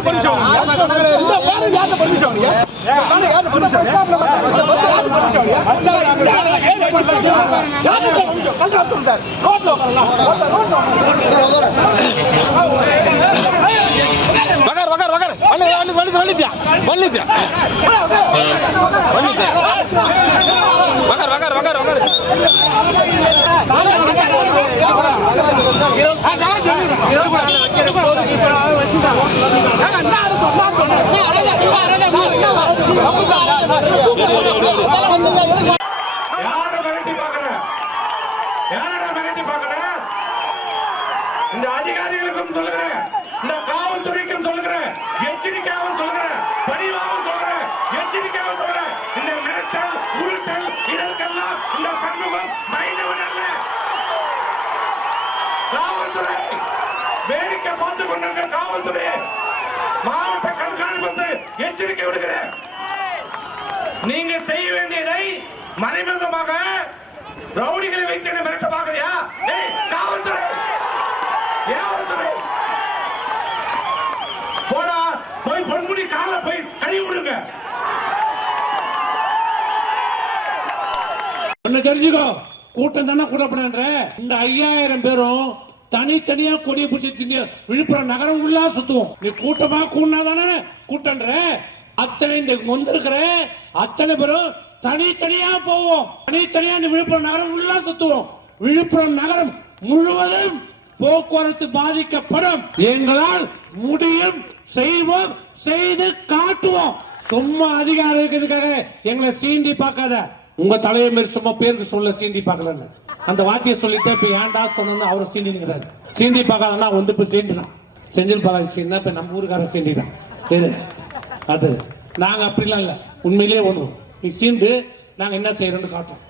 யாரு permission வாங்குனீங்க? இந்த பேருந்து யாரு permission வாங்குனீங்க? இந்த பேருந்து யாரு permission வாங்குனீங்க? அந்த bus யாரு permission வாங்குனீங்க? ஏன் அடிக்கிறீங்க? யாரு இந்த permission? கலெக்டர் ஆஃபீஸ் சொல்லிட்டாரு. ரோட்ல உட்காரலாம். ரோட்ல. வகர் வகர் வகர் வள்ளி வள்ளி வள்ளி வள்ளிப்பியா வள்ளிப்பியா வள்ளிப்பியா வகர் வகர் வகர் வகர் இந்த அதிகாரிகளுக்கும் சொல்லுகிறேன் இந்த காவல்துறைக்கும் சொல்லுகிறேன் எச்சரிக்கையாகவும் சொல்லுகிறேன் பணிவாகவும் சொல்லுகிறேன் எச்சரிக்கையாகவும் சொல்லுகிறேன் இந்த மிரட்டல் உருட்டல் இதற்கெல்லாம் இந்த சண்முகம் மைனவன் அல்ல காவல்துறை வேடிக்கை பார்த்துக் கொண்டிருக்கிற காவல்துறை மாவட்ட கண்காணிப்பு நீங்க செய்ய வேண்டியதை மறைமுகமாக ரவுடிகளை வைத்து என்ன மிரட்ட பாக்குறியா காவல்துறை! காவல்துறை! போடா போய் பொன்முடி கால போய் கழுவி விடுங்க. ஒண்ணு தெரிஞ்சுக்கோ கூட்டம் தானே கூடப்படான்ற இந்த ஐயாயிரம் பேரும் தனித்தனியா கொடியை பிடிச்சி தின்னு விழுப்புரம் நகரம் உள்ளா சுத்துவோம். நீ கூட்டமா கூடனா தானே கூட்டன்ற அத்தனை இந்த வந்திருக்கிற அத்தனை பேரும் தனித்தனியா போவோம். தனித்தனியா இந்த விழுப்புரம் நகரம் உள்ளா சுத்துவோம் விழுப்புரம் நகரம் முழுவதும் போக்குவரத்து பாதிக்கப்படும். எங்களால் முடியும் செய்வோம் செய்து காட்டுவோம். சும்மா அதிகாரம் இருக்கிறதுக்காக எங்களை சீண்டி பார்க்காத. உங்க தலைவர் மாரி சும்மா பேருக்கு சொல்ல சீண்டி பார்க்கலன்னு. அந்த வார்த்தையை சொல்லிட்டு இப்ப ஏன்டா சொன்னு அவர் சீண்டி நிக்கிறாரு சீண்டி பார்க்காதன்னா வந்து இப்ப சீண்டினான் செஞ்சில் பாலாஜி சீனா இப்ப நம்ம ஊருக்காரன் சீண்டிதான் அது. நாங்க அப்படிலாம் இல்லை. உண்மையிலேயே ஒன்று. நீ சீண்டு நாங்க என்ன செய்யறோம்னு காட்டுறோம்.